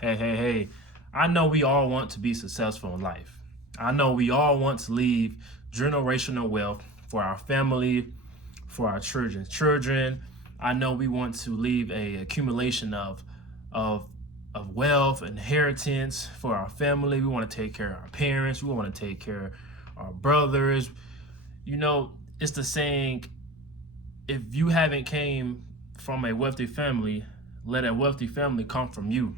Hey. I know we all want to be successful in life. I know we all want to leave generational wealth for our family, for our children. I know we want to leave a accumulation of of wealth, inheritance for our family. We want to take care of our parents. We want to take care of our brothers. You know, it's the saying, if you haven't came from a wealthy family, let a wealthy family come from you.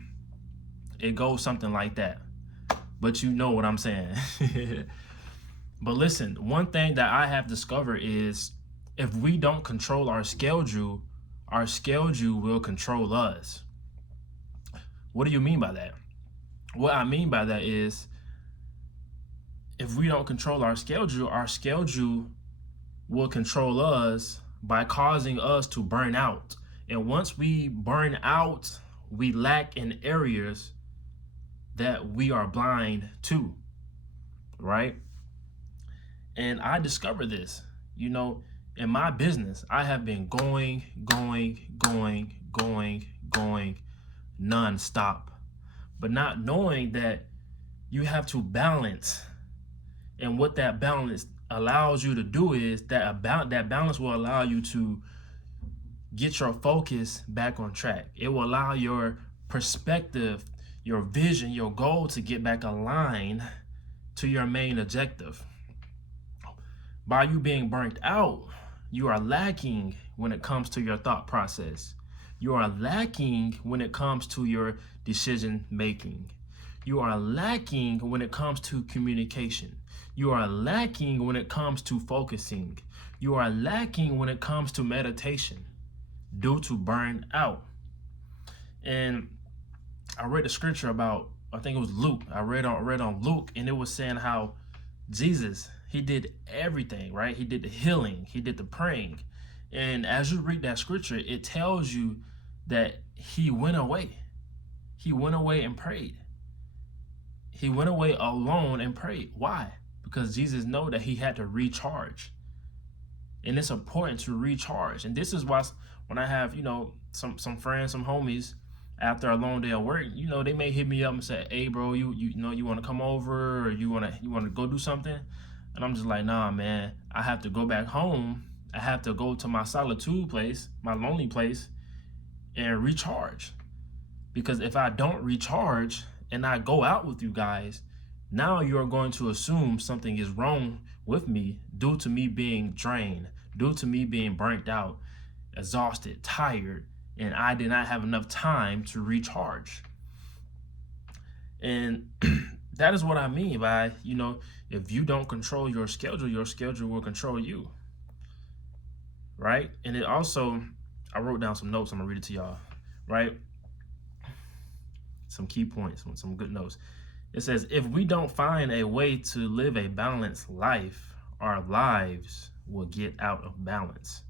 It goes something like that. But you know what I'm saying. But listen, one thing that I have discovered is if we don't control our schedule will control us. What do you mean by that? What I mean by that is if we don't control our schedule will control us by causing us to burn out. And once we burn out, we lack in areas that we are blind to, right? And I discovered this, you know, in my business, I have been going nonstop, but not knowing that you have to balance. And what that balance allows you to do is that balance will allow you to get your focus back on track. It will allow your perspective, your vision, your goal to get back aligned to your main objective. By you being burnt out, you are lacking when it comes to your thought process. You are lacking when it comes to your decision making. You are lacking when it comes to communication. You are lacking when it comes to focusing. You are lacking when it comes to meditation due to burn out. And I read a scripture about, I think it was Luke. I read on Luke, and it was saying how Jesus, he did everything, right? He did the healing, he did the praying. And as you read that scripture, it tells you that he went away. He went away and prayed. He went away alone and prayed. Why? Because Jesus knew that he had to recharge. And it's important to recharge. And this is why when I have, some friends, some homies, after a long day of work, they may hit me up and say, "Hey, bro, you know you want to come over, or you want to go do something?" And I'm just like, "Nah, man, I have to go back home. I have to go to my solitude place, my lonely place, and recharge. Because if I don't recharge and I go out with you guys, now you're going to assume something is wrong with me due to me being drained, due to me being burnt out, exhausted, tired, and I did not have enough time to recharge." And that is what I mean by, if you don't control your schedule will control you, right? And it also, I wrote down some notes. I'm gonna read it to y'all, right? Some key points, some good notes. It says, if we don't find a way to live a balanced life, our lives will get out of balance.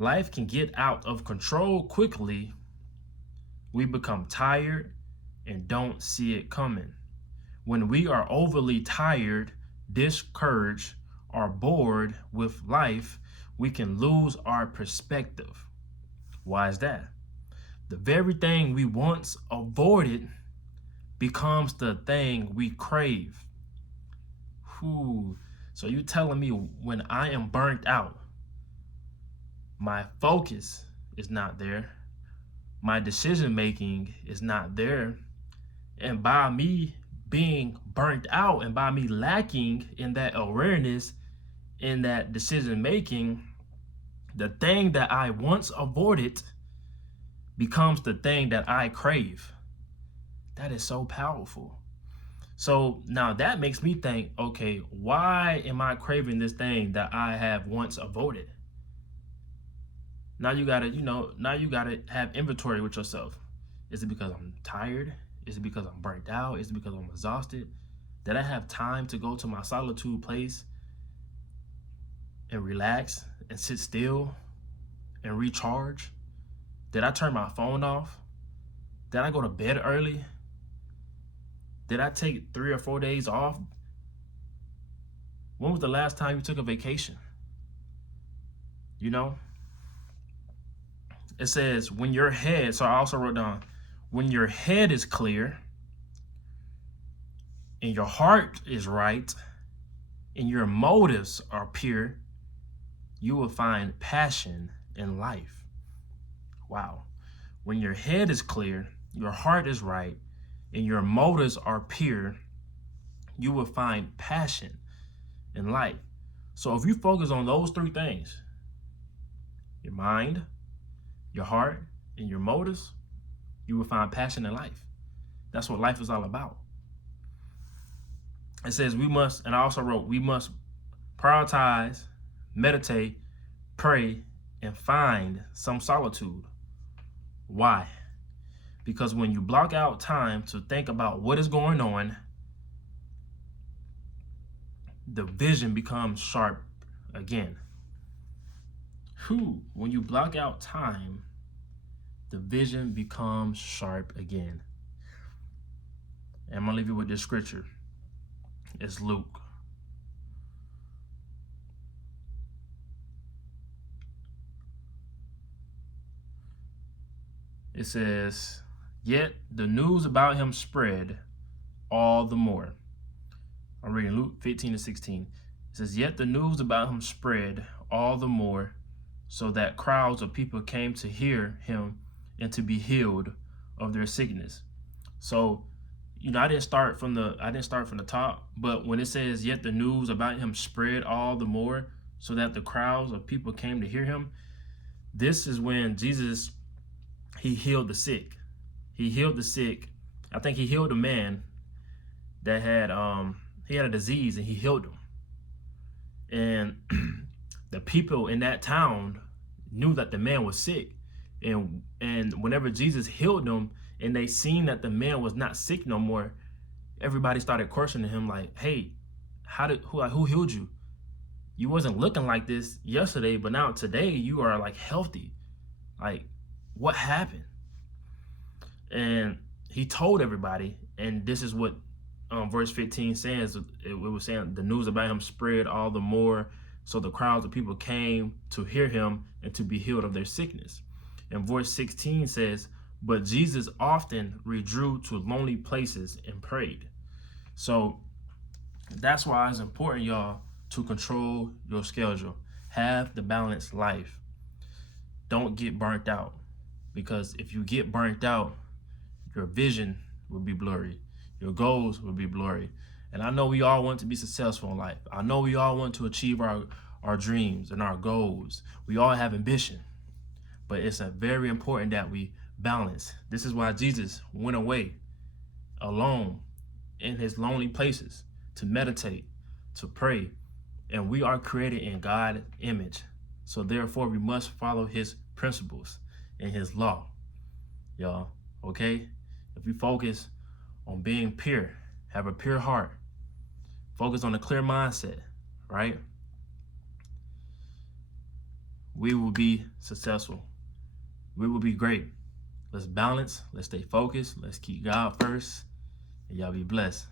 Life can get out of control quickly. We become tired and don't see it coming. When we are overly tired, discouraged, or bored with life, we can lose our perspective. Why is that? The very thing we once avoided becomes the thing we crave. So you telling me when I am burnt out, my focus is not there, my decision making is not there, and by me being burnt out and by me lacking in that awareness, in that decision making, the thing that I once avoided becomes the thing that I crave. That is so powerful. So now that makes me think, okay, why am I craving this thing that I have once avoided? Now you gotta have inventory with yourself. Is it because I'm tired? Is it because I'm burnt out? Is it because I'm exhausted? Did I have time to go to my solitude place and relax and sit still and recharge? Did I turn my phone off? Did I go to bed early? Did I take 3 or 4 days off? When was the last time you took a vacation? it says, when your head, so I also wrote down, when your head is clear and your heart is right and your motives are pure, you will find passion in life. Wow. When your head is clear, your heart is right, and your motives are pure, you will find passion in life. So if you focus on those three things, your mind, your heart, and your motives, you will find passion in life. That's what life is all about. It says we must, and I also wrote, we must prioritize, meditate, pray, and find some solitude. Why? Because when you block out time to think about what is going on, the vision becomes sharp again. When you block out time, the vision becomes sharp again. And I'm going to leave you with this scripture. It's Luke. It says, yet the news about him spread all the more. I'm reading Luke 15-16. It says, yet the news about him spread all the more, so that crowds of people came to hear him and to be healed of their sickness. So, I didn't start from the top, but when it says, yet the news about him spread all the more, so that the crowds of people came to hear him, this is when Jesus, he healed the sick. He healed the sick. I think he healed a man that had he had a disease, and he healed him. And the people in that town knew that the man was sick. And whenever Jesus healed him and they seen that the man was not sick no more, everybody started questioning him like, hey, who healed you? You wasn't looking like this yesterday, but now today you are like healthy. Like, what happened? And he told everybody, and this is what verse 15 says. It was saying the news about him spread all the more, so the crowds of people came to hear him and to be healed of their sickness. And verse 16 says, but Jesus often withdrew to lonely places and prayed. So that's why it's important, y'all, to control your schedule. Have the balanced life. Don't get burnt out, because if you get burnt out, your vision will be blurry. Your goals will be blurry. And I know we all want to be successful in life. I know we all want to achieve our dreams and our goals. We all have ambition. But it's very important that we balance. This is why Jesus went away alone in his lonely places to meditate, to pray. And we are created in God's image. So therefore, we must follow his principles and his law. Y'all, okay? If we focus on being pure, have a pure heart, focus on a clear mindset, right? We will be successful. We will be great. Let's balance. Let's stay focused. Let's keep God first. And y'all be blessed.